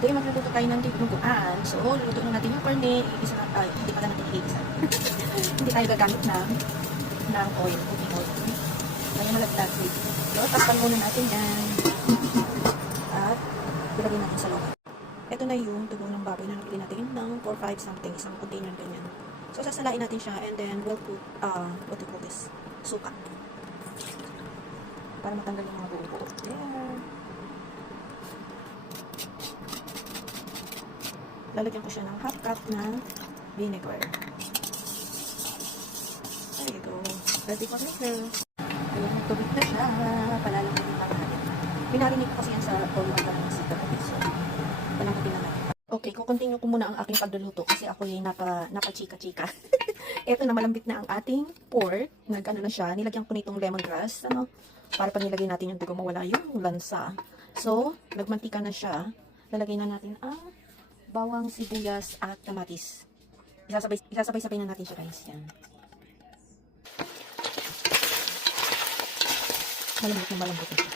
Today, magluluto tayo ng dinuguan. So, luluto na natin yung karne. Iisa na, hindi pala natin iisa. Hindi tayo gagamit ng oil, cooking oil. Kaya malaglag. So, takpan muna natin yan. At, ilagay natin sa loob. Ito na yung tubo ng baboy na nabili natin ng 4-5 something, isang container ganyan. So, sasalain natin siya and then we'll put, what do you call this? Suka. Para matanggal yung mga buo-buo. There. Lalagyan ko siya ng half cup na vinegar. There you go. Ready for later. Ayan, tubig na siya. Palalang natin para natin. Pinarinig ko kasi yan sa toyo ang parang sita. So, palambutin na natin. Okay, kukontinue ko muna ang aking pagluluto kasi ako yung napachika-chika. Ito na, malambit na ang ating pork. Nag-ano na siya. Nilagyan ko nitong lemongrass. Para pag nilagay natin yung dugo, mawala yung lansa. So, nagmantika na siya. Lalagay na natin ang bawang, sibuyas, at kamatis. Isasabay-sabay na natin siya, guys. Yan. Malambot na siya.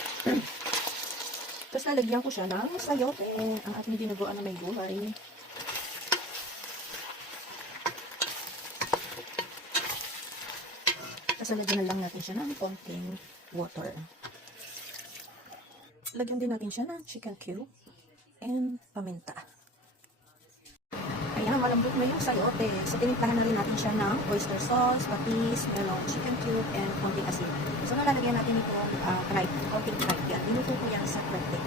Tapos lalagyan ko siya ng sayote. Ang ating dinuguan na may gulay. Tapos lalagyan na lang natin siya ng konting water. Lagyan din natin siya ng chicken cube and paminta. Ayan, malambot na yung sayote. So, tinimplahan na rin natin siya ng oyster sauce, patis, melon, chicken cube, and konting asin. So, nalalagyan natin itong tripe, konting tripe yan. Inuto ko yan sa tripe.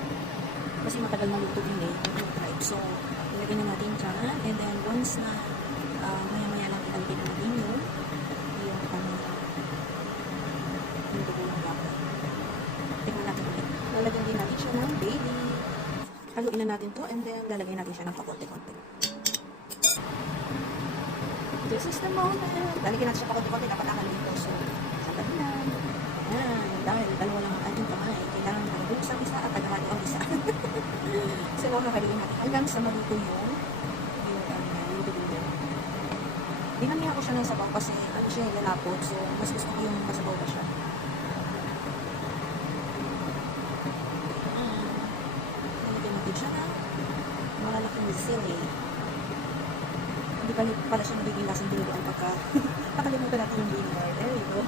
Kasi matagal na luto yun yung tripe. So, ilagyan na natin dyan. And then, once na maya-maya lang ilalagyan natin yung dugo ng baboy. Tingnan natin ulit. Lalagyan din natin siya ng baby. Haluin na natin to and then lalagyan natin siya ng pakonti-konti. This is the moment. Lalagyan natin siya pakonti-konti. Dapat haluin ito. So, sandali lang. Ayan. Dahil dalawa lang ang ating kamay. Kailangan mag-ubos ang isa at tagahalo ang isa. So, haluin natin hanggang sa maluto yung dugo. Dinamihan ko siya ng sabaw kasi ano siya lalapot. So, mas gusto ko yung masabaw na siya. Lalagyan natin siya na malalaking sili. Hindi pala siya nagiging lasang dinuguan pagka nakalimutan natin yung vinegar. There you go.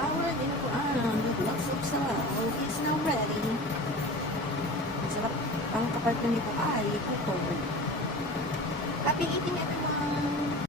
Our dinuguan with lots of sabaw is now ready. Ang sarap. Ang kapartner nito ay puto.